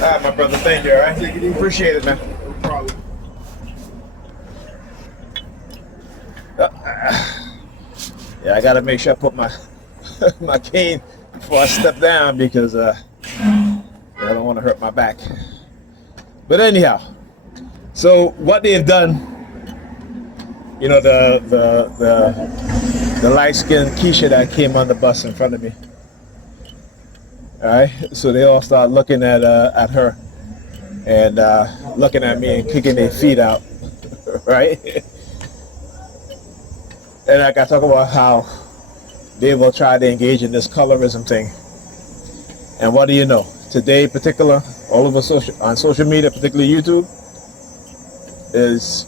All right, my brother. Thank you. All right. Take it easy. Appreciate it, man. No problem. Yeah, I gotta make sure I put my my cane before I step down because I don't want to hurt my back. But anyhow, so what they've done, the light skinned Keisha that came on the bus in front of me. All right, so they all start looking at her and looking at me and kicking their feet out, right? And like I talk about how they will try to engage in this colorism thing. And what do you know? Today, particular, all over on social media, particularly YouTube, is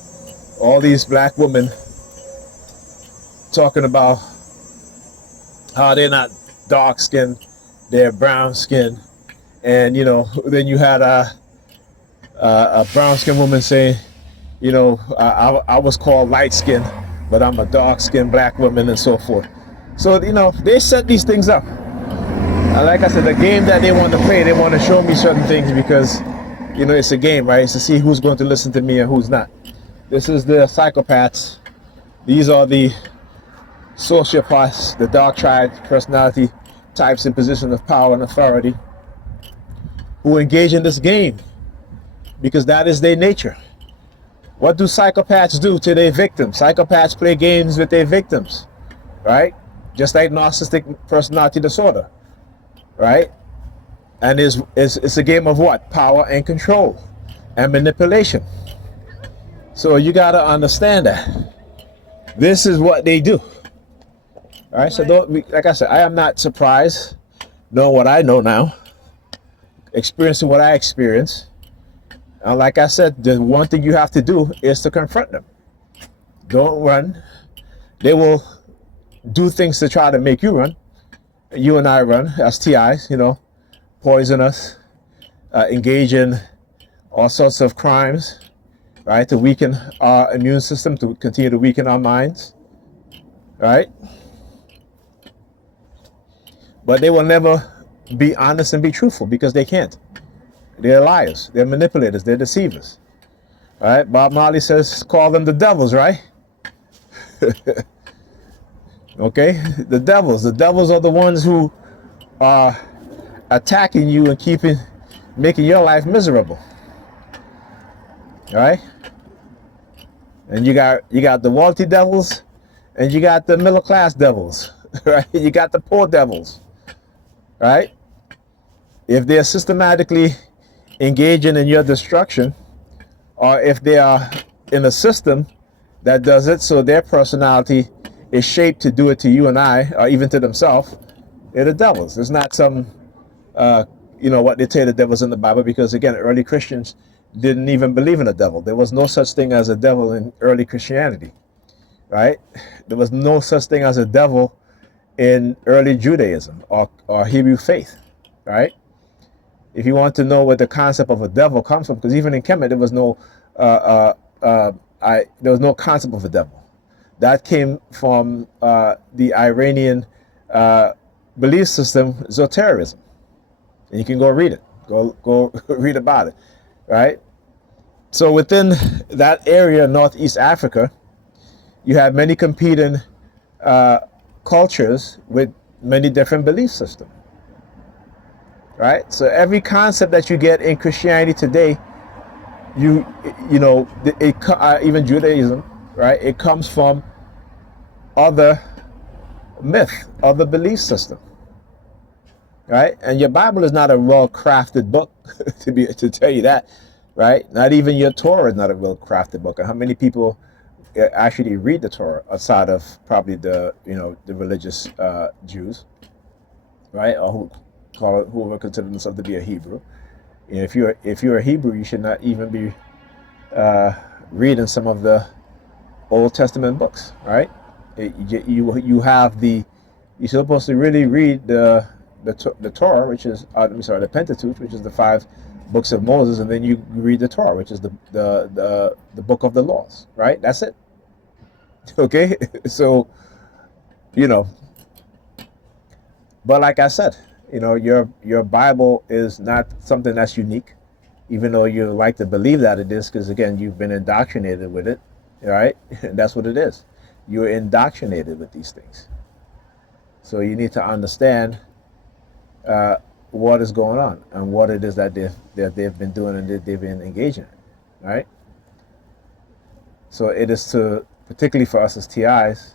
all these black women talking about how they're not dark skinned, they're brown skinned. And then you had a brown skinned woman saying, I was called light skinned, but I'm a dark skinned black woman and so forth. So, they set these things up. Like I said, the game that they want to play, they want to show me certain things because, it's a game, right? It's to see who's going to listen to me and who's not. This is the psychopaths. These are the sociopaths, the dark triad personality types in position of power and authority who engage in this game because that is their nature. What do psychopaths do to their victims? Psychopaths play games with their victims, right? Just like narcissistic personality disorder, right? And it's a game of what? Power and control and manipulation. So you got to understand that this is what they do. All right, so like I said, I am not surprised knowing what I know now, experiencing what I experienced. And like I said, the one thing you have to do is to confront them. Don't run. They will do things to try to make you run. You and I run as TIs, poison us, engage in all sorts of crimes, right, to weaken our immune system, to continue to weaken our minds, right? But they will never be honest and be truthful because they can't. They're liars, they're manipulators, they're deceivers. All right, Bob Marley says, call them the devils, right? Okay, the devils are the ones who are attacking you and making your life miserable. All right, and you got the wealthy devils, and you got the middle class devils, right? You got the poor devils, right? If they're systematically engaging in your destruction, or if they are in a system that does it so their personality is shaped to do it to you and I, or even to themselves, they're the devils. It's not some, what they tell the devils in the Bible, because again, early Christians didn't even believe in a devil. There was no such thing as a devil in early Christianity, right? There was no such thing as a devil in early Judaism or Hebrew faith, right? If you want to know where the concept of a devil comes from, because even in Kemet there was no concept of a devil. That came from the Iranian belief system, esotericism, and you can go read it. Go read about it, right? So within that area, Northeast Africa, you have many competing cultures with many different belief systems. Right? So every concept that you get in Christianity today, even Judaism, right? It comes from other myth, other belief system, right? And your Bible is not a well-crafted book, to tell you that, right? Not even your Torah is not a well-crafted book. And how many people actually read the Torah outside of probably the religious Jews, right? Or whoever consider themselves to be a Hebrew. If you're a Hebrew, you should not even be reading some of the Old Testament books, right? You're supposed to really read the Torah, which is the Pentateuch, which is the 5 books of Moses, and then you read the Torah, which is the book of the laws, right? That's it. Okay, so but like I said, your Bible is not something that's unique. even though you like to believe that it is, because again, you've been indoctrinated with it, right? That's what it is. You're indoctrinated with these things. So you need to understand uh, what is going on and what it is that they've been doing and that they've been engaging in, right? So it is to, particularly for us as TIs,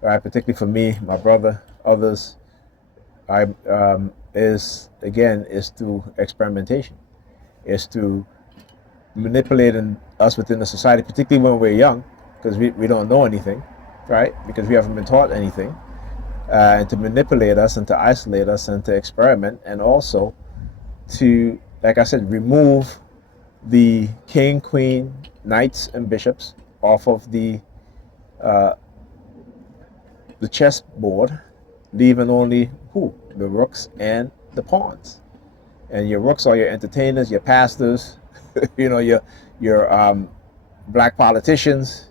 right? Particularly for me, my brother, others, I is through experimentation, is through manipulating us within the society, particularly when we're young, because we don't know anything, right? Because we haven't been taught anything, and to manipulate us and to isolate us and to experiment, and also to, like I said, remove the king, queen, knights, and bishops off of uh, the chessboard, leaving only who? The rooks and the pawns. And your rooks are your entertainers, your pastors, your black politicians,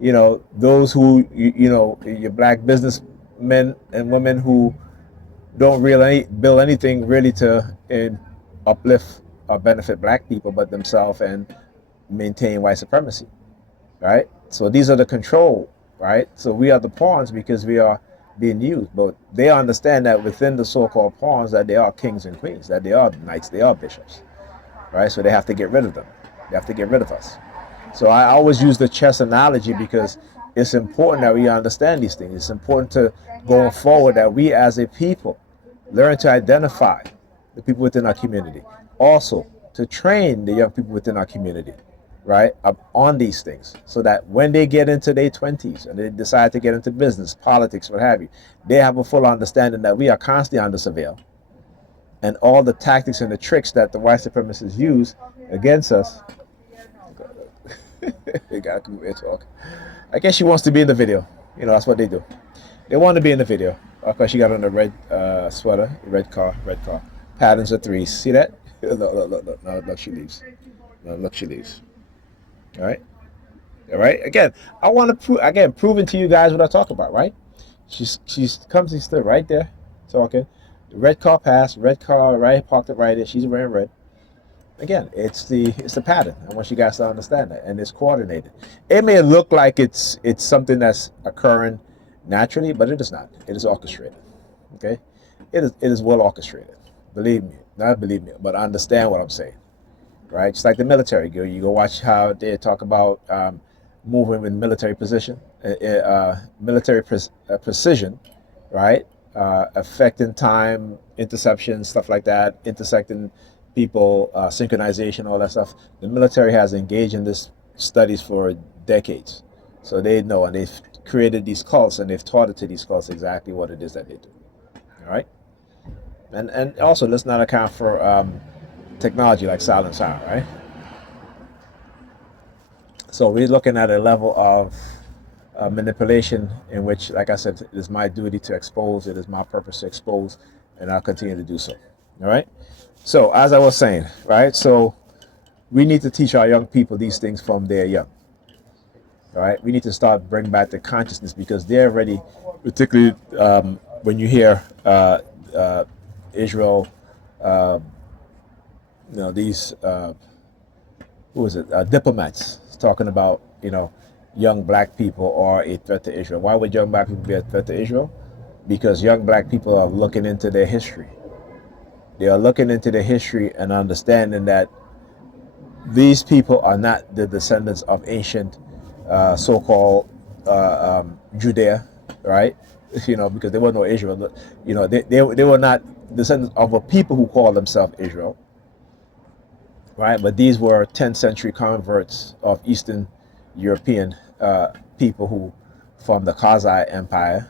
those who your black businessmen and women who don't really build anything really to uplift or benefit black people but themselves and maintain white supremacy, right? So these are the control, right? So we are the pawns because we are being used, but they understand that within the so-called pawns that they are kings and queens, that they are knights, they are bishops, right? So they have to get rid of them. They have to get rid of us. So I always use the chess analogy because it's important that we understand these things. It's important to going forward that we as a people learn to identify the people within our community. Also, to train the young people within our community, right, on these things, so that when they get into their 20s and they decide to get into business, politics, what have you, they have a full understanding that we are constantly under surveillance, and all the tactics and the tricks that the white supremacists use against us. They gotta come here talk. I guess she wants to be in the video. That's what they do. They want to be in the video. Okay, she got on a red sweater, red car. Patterns of threes. See that? Look. No, look, she leaves. No, look, she leaves. All right? All right? Again, I want to proving to you guys what I talk about, right? She stood right there talking. The red car passed, red car right, parked it right there. She's wearing red. Again, it's the pattern. I want you guys to understand that, and it's coordinated. It may look like it's something that's occurring naturally, but it is not. It is orchestrated. Okay, it is well orchestrated. Believe me, not believe me, but understand what I'm saying, right? Just like the military, you go watch how they talk about moving with military position, precision, right? Affecting time, interception, stuff like that, intersecting people, synchronization, all that stuff. The military has engaged in this studies for decades, so they know, and they've created these cults and they've taught it to these cults exactly what it is that they do. All right, and also let's not account for technology like silent sound, right? So we're looking at a level of manipulation in which, like I said, it is my duty to expose. It is my purpose to expose, and I'll continue to do so. All right. So as I was saying, right, so we need to teach our young people these things from their young. All right, we need to start bringing back the consciousness because they're already, particularly when you hear Israel, these who is it, diplomats talking about young black people are a threat to Israel. Why would young black people be a threat to Israel? Because young black people are looking into their history. They are looking into their history and understanding that these people are not the descendants of ancient so-called Judea, right? Because there was no Israel. They were not descendants of a people who call themselves Israel, right? But these were 10th century converts of Eastern European people who from the Khazar Empire,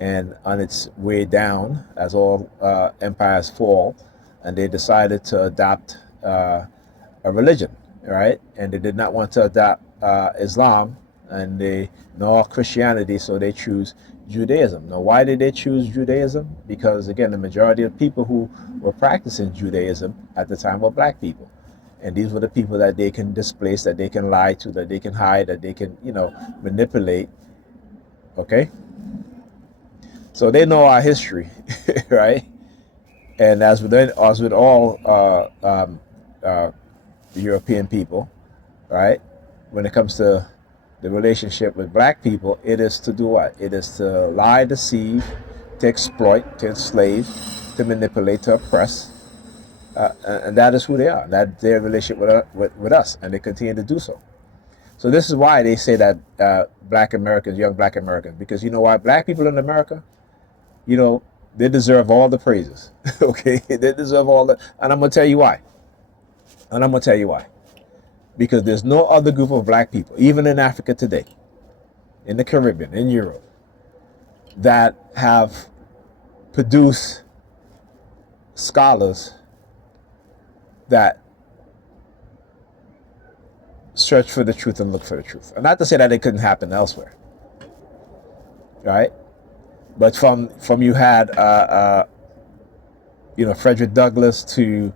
and on its way down, as all empires fall, and they decided to adopt a religion, right? And they did not want to adopt Islam and nor Christianity, so they choose Judaism. Now, why did they choose Judaism? Because again, the majority of people who were practicing Judaism at the time were black people. And these were the people that they can displace, that they can lie to, that they can hide, that they can, manipulate. Okay? So they know our history, right? And as with all the European people, right? When it comes to the relationship with black people, it is to do what? It is to lie, deceive, to exploit, to enslave, to manipulate, to oppress, and that is who they are. That's their relationship with us, and they continue to do so. So this is why they say that black Americans, young black Americans, because you know why? Black people in America, you know, they deserve all the praises. Okay, they deserve all the, and I'm gonna tell you why. And I'm gonna tell you why. Because there's no other group of black people, even in Africa today, in the Caribbean, in Europe, that have produced scholars that search for the truth and look for the truth. And not to say that it couldn't happen elsewhere, right? But from you had Frederick Douglass to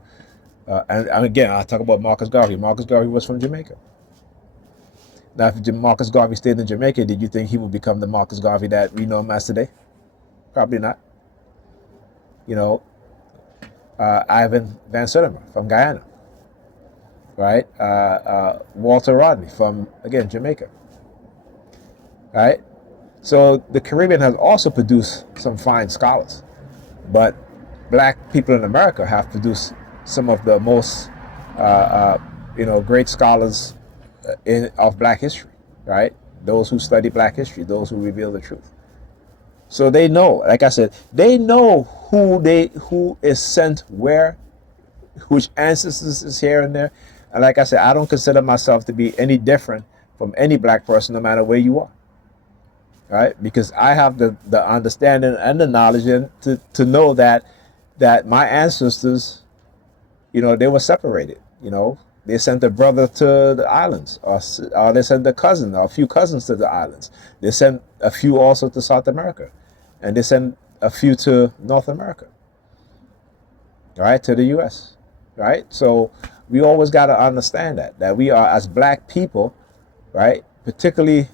and again I talk about Marcus Garvey. Marcus Garvey was from Jamaica. Now, if Marcus Garvey stayed in Jamaica, did you think he would become the Marcus Garvey that we know him as today? Probably not. You know, Ivan Van Sertima from Guyana, right? Walter Rodney from, again, Jamaica, right? So the Caribbean has also produced some fine scholars, but black people in America have produced some of the most, great scholars of black history, right? Those who study black history, those who reveal the truth. So they know, like I said, they know who is sent where, which ancestors is here and there. And like I said, I don't consider myself to be any different from any black person, no matter where you are, right? Because I have the understanding and the knowledge and to know that my ancestors, they were separated. They sent a brother to the islands, or they sent a cousin, or a few cousins to the islands. They sent a few also to South America, and they sent a few to North America, right, to the U.S., right? So we always got to understand that we are, as black people, right, particularly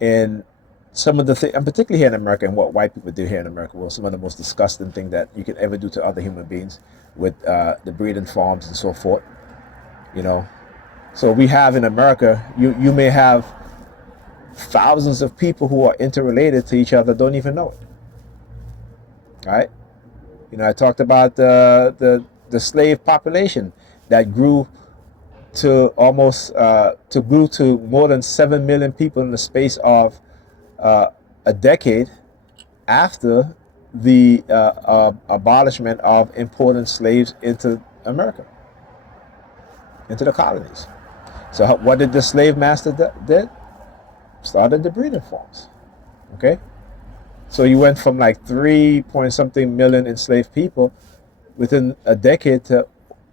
in some of the things, and particularly here in America, and what white people do here in America, well, some of the most disgusting thing that you could ever do to other human beings with the breeding farms and so forth. So we have in America, you may have thousands of people who are interrelated to each other, don't even know it, right? I talked about the slave population that grew to grew to more than 7 million people in the space of a decade after the abolishment of importing slaves into America, into the colonies. So what did the slave master did? Started the breeding farms. Okay? So you went from like 3 point something million enslaved people within a decade to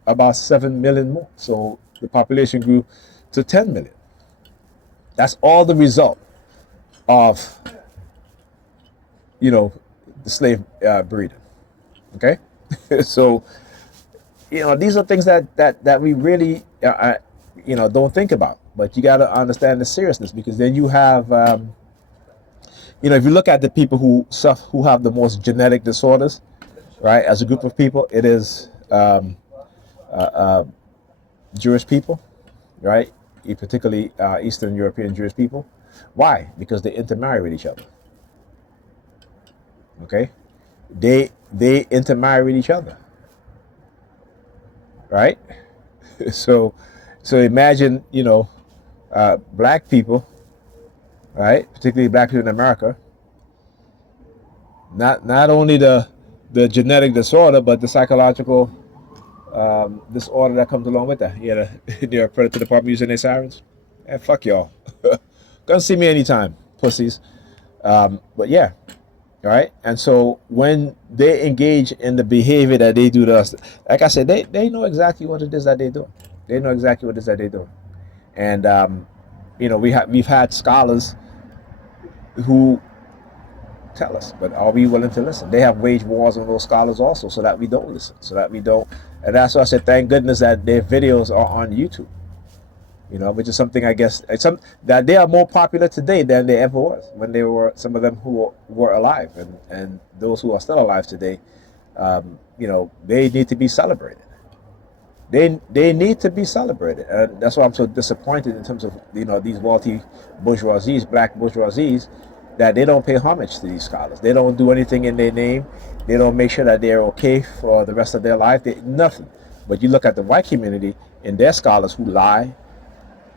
about 7 million more. So the population grew to 10 million. That's all the result of, the slave breeding. Okay? So, these are things that we really, don't think about. But you got to understand the seriousness, because then you have, if you look at the people who have the most genetic disorders, right, as a group of people, it is Jewish people, right? Particularly Eastern European Jewish people. Why? Because they intermarry with each other. Okay, they intermarry with each other, right? So imagine, black people, right? Particularly black people in America. Not only the genetic disorder, but the psychological disorder that comes along with that. Yeah, the predator department using their sirens. And fuck y'all. Come see me anytime, pussies. But yeah, right. And so when they engage in the behavior that they do to us, like I said, they know exactly what it is that they do. They know exactly what it is that they do. And we've had scholars who tell us, but are we willing to listen? They have waged wars on those scholars also, so that we don't listen, so that we don't. And that's why I said, thank goodness that their videos are on YouTube. Which is something, I guess, that they are more popular today than they ever was when they were, some of them who were alive, and those who are still alive today. They need to be celebrated. They need to be celebrated, and that's why I'm so disappointed in terms of these wealthy bourgeoisies, black bourgeoisies, that they don't pay homage to these scholars. They don't do anything in their name. They don't make sure that they're okay for the rest of their life. Nothing. But you look at the white community and their scholars who lie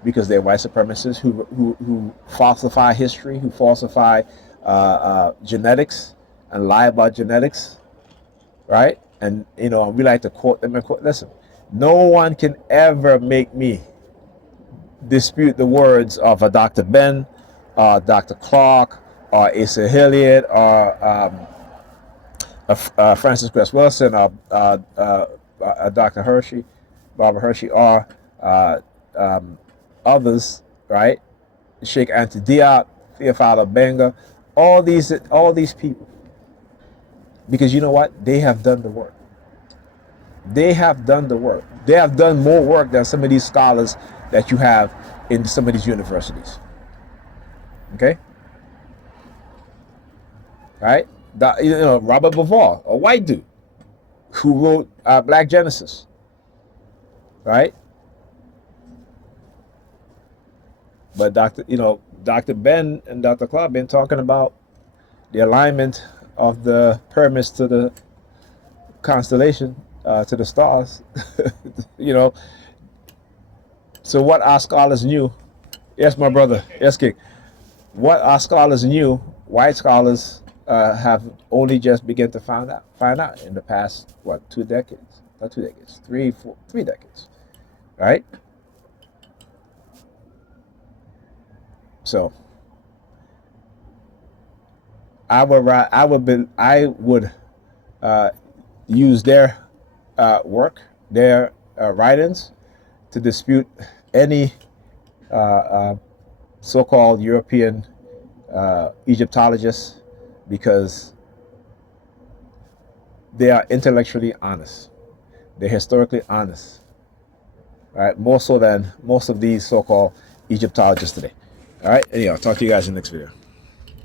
because they're white supremacists, who falsify history, who falsify genetics and lie about genetics, right? And we like to quote them and quote. Listen, no one can ever make me dispute the words of a Dr. Ben, Dr. Clark, or Asa Hilliard, or Francis Cress Wilson, or Dr. Hershey, Barbara Hershey, or others, right? Sheikh Anta Diop, Theophilo Benga, all these people, because you know what? They have done the work. They have done the work. They have done more work than some of these scholars that you have in some of these universities. Okay? Right? Robert Bauval, a white dude who wrote Black Genesis. Right? But Dr. Ben and Dr. Clark been talking about the alignment of the pyramids to the constellation, to the stars. So what our scholars knew, yes, my brother, yes, King. What our scholars knew, white scholars have only just begun to find out in the past 2 decades, not 2 decades, 3 decades, right? So I would use their work, their writings, to dispute any so-called European Egyptologists, because they are intellectually honest. They're historically honest, right? More so than most of these so-called Egyptologists today. All right, anyhow, talk to you guys in the next video.